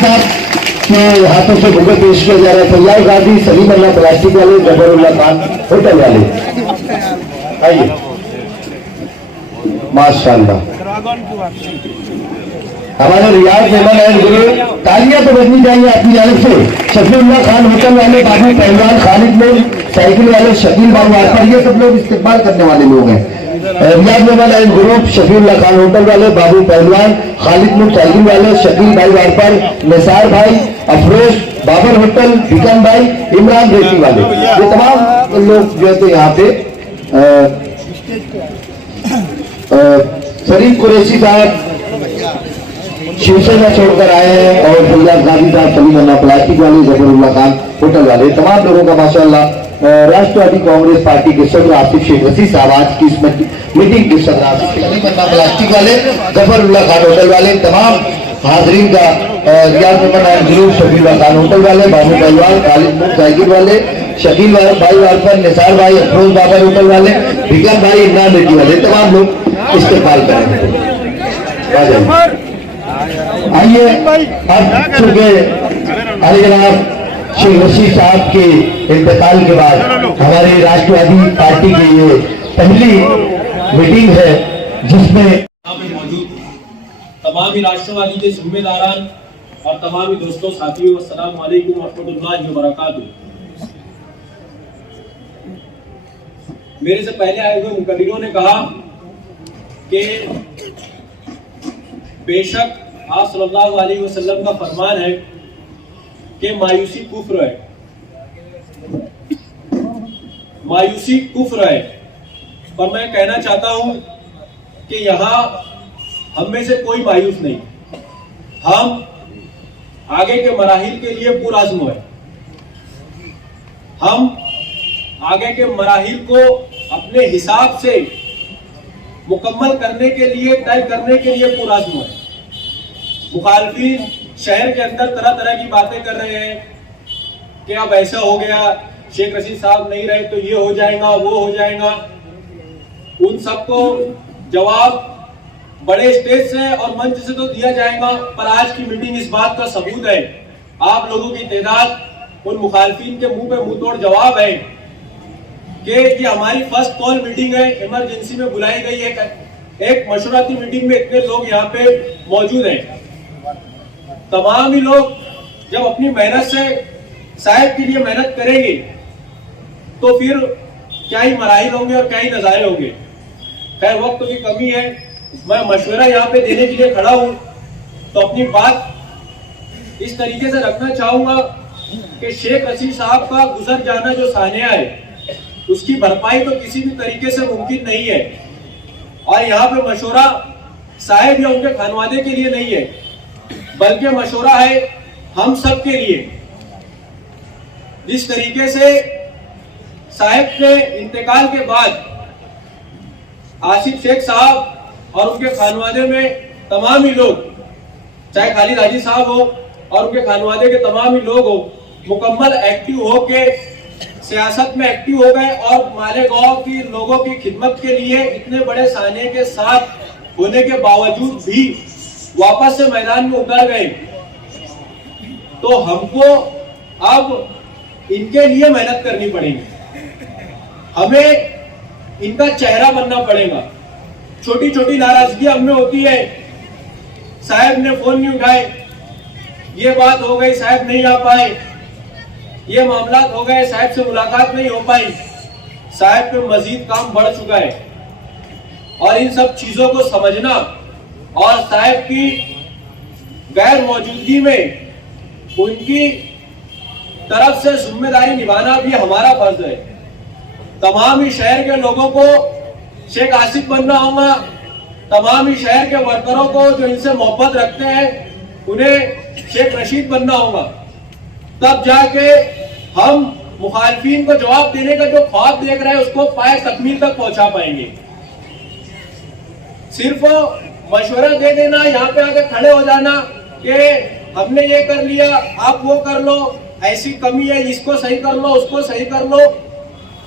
साहब के हाथों से बुके पेश किया जा रहा है। फैयाज गाजी, सलीम अल्लाह प्लास्टिक वाले, जफरुल्लाह खान होटल वाले, आइए। माशाअल्लाह, हमारे रियाज मेहमान है गुरु, तालियां तो बजनी चाहिए अपनी जानब से। शफीउल्लाह खान होटल वाले, बाबू पहलवान, खालिद लोग, साइकिल वाले, शकील भाई वारपर, ये सब लोग इस्तेमाल करने वाले लोग हैं। रियाज मेहमान है ग्रुप, शफीउल्लाह खान होटल वाले, बाबू पहलवान, खालिद लोग साइकिल वाले, शकील भाई वारपर, निसार भाई, अफरोज, बाबर होटल, बिकन भाई, इमरान रेती वाले, ये तमाम लोग जो है यहाँ पे फरीद कुरैशी साहब शिवसेना छोड़कर आए हैं, और फैयाज गाजी साहब, सलीम अल्लाह प्लास्टिक वाले, जफरुल्लाह खान होटल वाले, तमाम लोगों का माशाअल्लाह। राष्ट्रवादी कांग्रेस पार्टी के सदर आसिफ शेख रशीद साहब आज की इस मीटिंग के सदर आसिफ, सलीम अल्लाह प्लास्टिक वाले, जफरुल्लाह खान होटल वाले, तमाम हाजरीन का रियाज मेहमान ग्रुप, शफीउल्लाह खान होटल वाले, बाबू पहलवान, खालिद मुख साइकिल वाले, शकील भाई वारपर, निसार भाई, अफरोज बाबर होटल वाले, बिकन भाई, इमरान रेड्डी वाले, तमाम लोग इस्तेमाल करेंगे। आइए अब चूंकि अली जनाब शेख रशीद साहब के इंतकाल के बाद हमारी राष्ट्रवादी पार्टी की ये पहली मीटिंग है जिसमें मौजूद तमाम ही राष्ट्रवादी के जिम्मेदारान और तमाम ही दोस्तों साथियों, अस्सलाम वालेकुम रहमतुल्लाहि व बरकातुहू। मेरे से पहले आए हुए मुकर्रिरों ने कहा कि बेशक आप सल्लल्लाहु अलैहि वसल्लम का फरमान है कि मायूसी कुफ्र है, मायूसी कुफ्र है। पर मैं कहना चाहता हूं कि यहाँ हम में से कोई मायूस नहीं, हम आगे के मराहिल के लिए पुरअज़्म है, हम आगे के मराहिल को अपने हिसाब से मुकम्मल करने के लिए, तय करने के लिए पुरअज़्म है। मुखालफिन शहर के अंदर तरह तरह की बातें कर रहे हैं कि अब ऐसा हो गया, शेख रशीद साहब नहीं रहे तो ये हो जाएगा, वो हो जाएगा। उन सबको जवाब बड़े स्टेज से और मंच से तो दिया जाएगा, पर आज की मीटिंग इस बात का सबूत है। आप लोगों की तादाद उन मुखालफिन के मुंह पे मुंह तोड़ जवाब है कि ये हमारी फर्स्ट कॉल मीटिंग है, इमरजेंसी में बुलाई गई है। एक मशवराती मीटिंग में इतने लोग यहाँ पे मौजूद हैं। तमाम ही लोग जब अपनी मेहनत से साहिब के लिए मेहनत करेंगे तो फिर क्या ही मराहिल होंगे और क्या ही नज़ारे होंगे। खैर वक्त की कमी है, मैं मशवरा यहाँ पे देने के लिए खड़ा हूँ, तो अपनी बात इस तरीके से रखना चाहूंगा कि शेख रशीद साहब का गुजर जाना जो सानिया है उसकी भरपाई तो किसी भी तरीके से मुमकिन नहीं है। और यहाँ पे मशवरा साहिब या उनके खानवादे के लिए नहीं है, बल्कि मशवरा है हम सब के लिए। जिस तरीके से साहिब के इंतकाल के बाद आसिफ शेख साहब और उनके खानवादे में तमाम ही लोग, चाहे खालिद हाजी साहब हो और उनके खानवादे के तमाम ही लोग हो, मुकम्मल एक्टिव हो के सियासत में एक्टिव हो गए और मालेगांव की लोगों की खिदमत के लिए इतने बड़े सानिए के साथ होने के बावजूद भी वापस से मैदान में उतर गए, तो हमको अब इनके लिए मेहनत करनी पड़ेगी, हमें इनका चेहरा बनना पड़ेगा। छोटी छोटी नाराजगी हमें होती है, साहब ने फोन नहीं उठाए, ये बात हो गई, साहब नहीं आ पाए, ये मामला हो गए, साहब से मुलाकात नहीं हो पाई, साहब पे मजीद काम बढ़ चुका है। और इन सब चीजों को समझना और साहब की गैर मौजूदगी में उनकी तरफ से जिम्मेदारी निभाना भी हमारा फर्ज है। तमाम ही शहर के लोगों को शेख आसिफ बनना होगा, तमाम ही शहर के वर्करों को जो इनसे मोहब्बत रखते हैं उन्हें शेख रशीद बनना होगा, तब जाके हम मुखालफिन को जवाब देने का जो ख्वाब देख रहे हैं उसको पाए तकमील तक पहुंचा पाएंगे। सिर्फ मशवरा दे देना, यहाँ पे आके खड़े हो जाना कि हमने ये कर लिया, आप वो कर लो, ऐसी कमी है, इसको सही कर लो, उसको सही कर लो,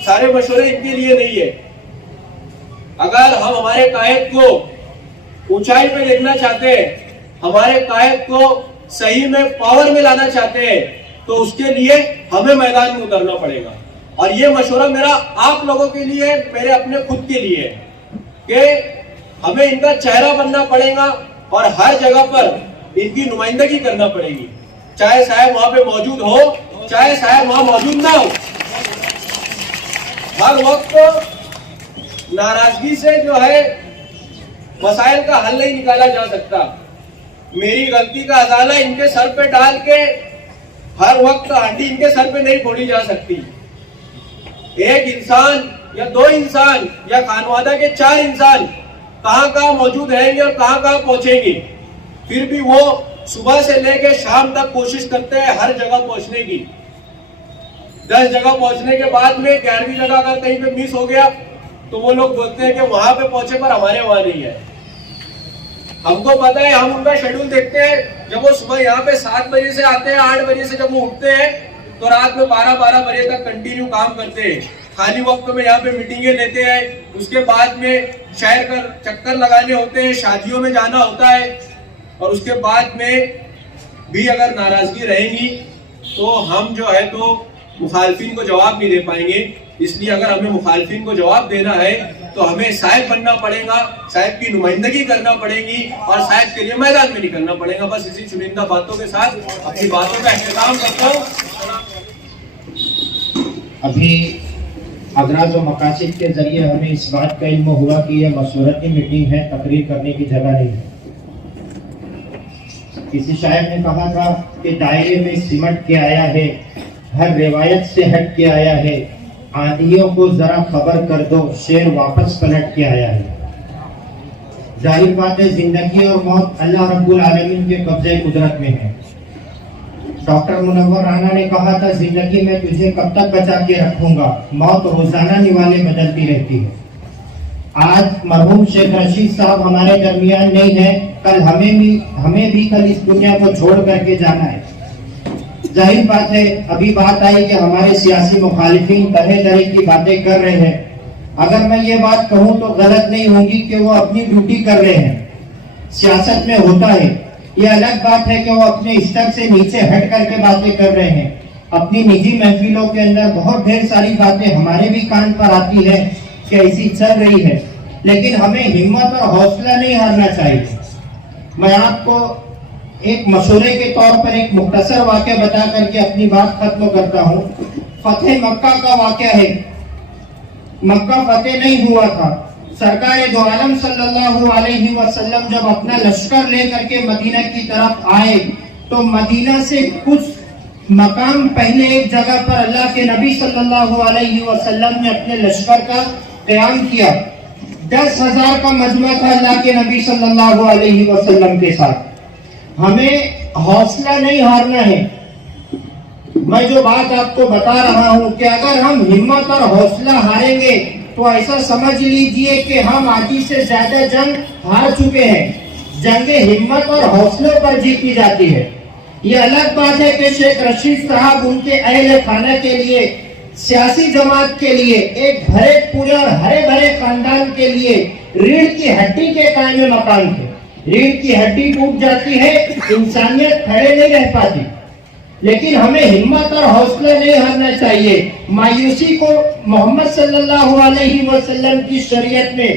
सारे मशवरे इनके लिए नहीं है। अगर हम हमारे कायद को ऊंचाई पे देखना चाहते हैं, हमारे कायद को सही में पावर में लाना चाहते हैं तो उसके लिए हमें मैदान में उतरना पड़ेगा। और ये मशवरा मेरा आप लोगों के लिए, मेरे अपने खुद के लिए कि हमें इनका चेहरा बनना पड़ेगा और हर जगह पर इनकी नुमाइंदगी करना पड़ेगी, चाहे साहब वहां पे मौजूद हो, चाहे साहब वहां मौजूद ना हो। हर वक्त नाराजगी से जो है मसाइल का हल नहीं निकाला जा सकता। मेरी गलती का अजाला इनके सर पे डाल के हर वक्त हड्डी इनके सर पे नहीं फोड़ी जा सकती। एक इंसान या दो इंसान या खानवादा के 4 इंसान कहां मौजूद रहेंगे और कहां पहुंचेंगे, फिर भी वो सुबह से लेकर शाम तक कोशिश करते हैं हर जगह पहुंचने की। 10 जगह पहुंचने के बाद में 11वीं जगह अगर कहीं पे मिस हो गया तो वो लोग बोलते हैं कि वहां पे पहुंचे पर हमारे वहां नहीं है। हमको पता है, हम उनका शेड्यूल देखते हैं। जब वो सुबह यहाँ पे 7 बजे से आते हैं, 8 बजे से जब वो उठते हैं तो रात में 12-12 बजे तक कंटिन्यू काम करते हैं। खाली वक्त में यहाँ पे मीटिंगें लेते हैं, उसके बाद में शहर का चक्कर लगाने होते हैं, शादियों में जाना होता है, और उसके बाद में भी अगर नाराजगी रहेगी तो हम जो है तो मुखालफिन को जवाब नहीं दे पाएंगे। इसलिए अगर हमें मुखालफिन को जवाब देना है तो हमें साहिब बनना पड़ेगा, साहिब की नुमाइंदगी करना पड़ेगी और साहिब के लिए मैदान में निकलना पड़ेगा। बस इसी चुनिंदा बातों के साथ अपनी बातों का एहतराम करता हूँ। अभी अगराज व मकासिद के जरिए हमें इस बात का इल्म हुआ कि यह मशवरती मीटिंग है, तकरीर करने की जगह नहीं है। किसी शायर ने कहा था कि दायरे में सिमट के आया है, हर रिवायत से हट के आया है, आंधियों को जरा खबर कर दो, शेर वापस पलट के आया है। जाहिर बात है, जिंदगी और मौत अल्लाह रब्बुल आलमीन के कब्जे कुदरत में है। डॉक्टर मुनव्वर राना ने कहा था, जिंदगी में तुझे कब तक बचा के रखूंगा, मौत रोजाना निवाले बदलती रहती है। आज मरहूम शेख रशीद साहब हमारे दरमियान नहीं है, कल हमें भी कल इस दुनिया को छोड़ करके जाना है। जाहिर बात है, अभी बात आई कि हमारे सियासी मुखालिफिन तरह तरह की बातें कर रहे हैं। अगर मैं ये बात कहूं तो गलत नहीं होगी कि वो अपनी ड्यूटी कर रहे हैं। सियासत में होता है, ये अलग बात है कि वो अपने स्तर से नीचे हट करके बातें कर रहे हैं। अपनी निजी महफिलों के अंदर बहुत ढेर सारी बातें हमारे भी कान पर आती है कि ऐसी चल रही है, लेकिन हमें हिम्मत और हौसला नहीं हारना चाहिए। मैं आपको एक मशवरे के तौर पर एक मुख्तसर वाक़या बता करके अपनी बात खत्म करता हूँ। फतेह मक्का का वाक़या है। मक्का फतेह नहीं हुआ था। सरकार दो आलम सल्लल्लाहु अलैहि वसल्लम जब अपना लश्कर लेकर के मदीना की तरफ आए तो मदीना से कुछ मकाम पहले एक जगह पर अल्लाह के नबी सल्लल्लाहु अलैहि वसल्लम ने अपने लश्कर का क़याम किया। 10,000 का मजमा था अल्लाह के नबी सल्लल्लाहु अलैहि वसल्लम के साथ। हमें हौसला नहीं हारना है। मैं जो बात आपको बता रहा हूं कि अगर हम हिम्मत और हौसला हारेंगे तो ऐसा समझ लीजिए कि हम आधी से ज्यादा जंग हार चुके हैं। जंगे हिम्मत और हौसलों पर जीती जाती है। ये अलग बात है कि शेख रशीद साहब उनके अहले खाना के लिए, सियासी जमात के लिए, एक भरे पूरे और हरे भरे खानदान के लिए रीढ़ की हड्डी के कायम मकान थे। रीढ़ की हड्डी टूट जाती है, इंसानियत खड़े नहीं रह पाती। लेकिन हमें हिम्मत और हौसला नहीं हारना चाहिए। मायूसी को मोहम्मद सल्लल्लाहु अलैहि वसल्लम की शरीयत में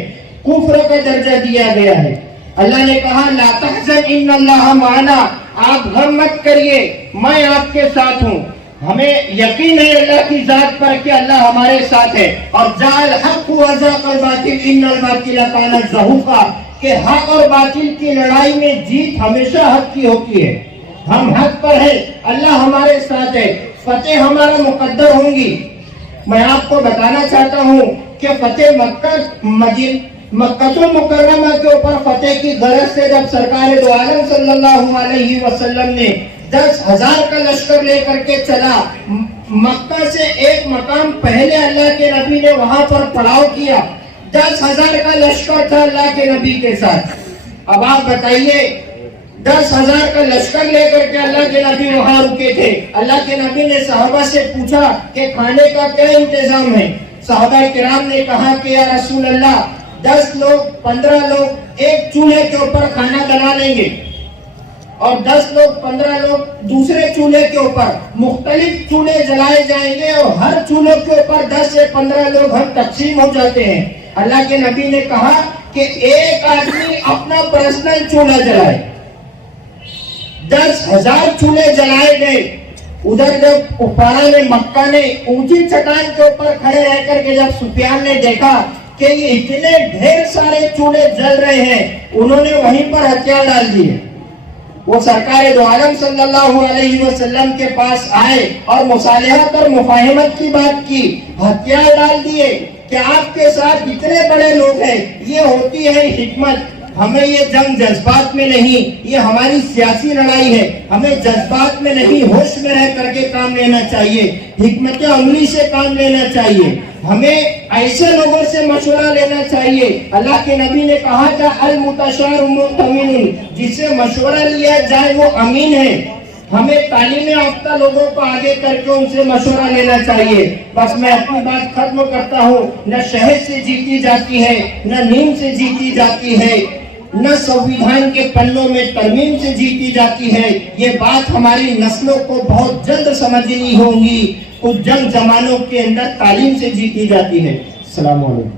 कुफ्र का दर्जा दिया गया है। अल्लाह ने कहा, ला तहज़न इन्नल्लाह माना, आप गम मत करिए, मैं आपके साथ हूँ। हमें यकीन है अल्लाह की जात पर कि अल्लाह हमारे साथ है। और जाल हक व ज़ाक़ल बातिल इन्नल बातिल काना ज़हूक़ा, कि हक और बातिल की लड़ाई में जीत हमेशा हक की होती है। हम हक पर है, अल्लाह हमारे साथ है, फतेह हमारा मुकद्दर होंगी। मैं आपको बताना चाहता हूँ कि फतेह मक्का मुकर्रमा के ऊपर फतेह की गरज से जब सरकार दो आलम सल्लल्लाहु अलैहि वसल्लम ने 10,000 का लश्कर लेकर के चला, मक्का से एक मकाम पहले अल्लाह के नबी ने वहां पर पड़ाव किया। 10,000 का लश्कर था अल्लाह के नबी के साथ। अब आप बताइए, 10,000 का लश्कर लेकर के अल्लाह के नबी वहां रुके थे। अल्लाह के नबी ने सहाबा से पूछा कि खाने का क्या इंतजाम है। सहाबा किराम ने कहा कि या रसूल अल्लाह, 10 लोग 15 लोग एक चूल्हे के ऊपर खाना बना लेंगे। और 10 लोग 15 लोग दूसरे चूल्हे के ऊपर मुख्तलिफ चूल्हे जलाए जाएंगे और हर चूल्हे के ऊपर 10 से 15 लोग हम तकसीम हो जाते हैं। अल्लाह के नबी ने कहा कि एक आदमी अपना पर्सनल चूल्हा जलाए, 10,000 चूल्हे जलाए गए। उधर जब कुफारा ने मक्का ने ऊंची चट्टान के ऊपर खड़े रहकर के जब सुफियान ने देखा कि ये इतने ढेर सारे चूल्हे जल रहे हैं, उन्होंने वहीं पर हथियार डाल दिए। वो सरकार दो आलम सल्लल्लाहु अलैहि वसल्लम के पास आए और मुसालिहत और मुफाहिमत की बात की, हथियार डाल दिए कि आपके साथ इतने बड़े लोग हैं। ये होती है हिकमत। हमें ये जंग जज्बात में नहीं, ये हमारी सियासी लड़ाई है। हमें जज्बात में नहीं, होश में रह करके काम लेना चाहिए, हिकमत अमली से काम लेना चाहिए। हमें ऐसे लोगों से मशवरा लेना चाहिए। अल्लाह के नबी ने कहा था अल मुतशार मुतमीन, जिससे मशवरा लिया जाए वो अमीन है। हमें तालीम याफ्ता लोगों को आगे करके उनसे मशवरा लेना चाहिए। बस मैं अपनी बात खत्म करता हूँ। न शहद से जीती जाती है, न नीम से जीती जाती है, न संविधान के पन्नों में तरमीम से जीती जाती है। ये बात हमारी नस्लों को बहुत जल्द समझनी होगी। कुछ जंग जमानों के अंदर तालीम से जीती जाती है। अस्सलाम वालेकुम।